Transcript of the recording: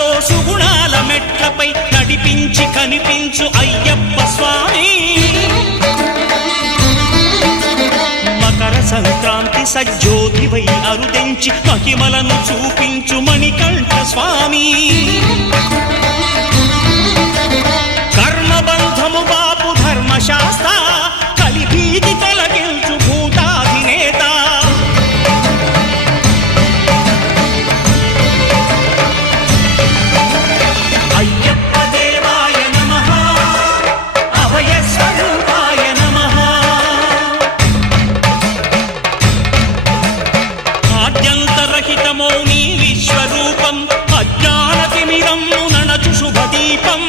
సుఖాలతో సుగుణాల మెట్లపై నడిపించి కనిపించు అయ్యప్ప స్వామి. మకర సంక్రాంతి సజ్జోతివై అరుదెంచి మహిమలను చూపించు మణికంఠ స్వామి. కర్మబంధము బాపు ధర్మశాస్త్ర కలిభీతి తొలగించు భూతాధినేత. అయ్యప్ప దేవాయ నమః, అభయ స్వరూపాయ నమః. ఆద్యంతరహితమో నీ విశ్వరూపం, అజ్ఞానతిమిరం నణచు శుభదీపం.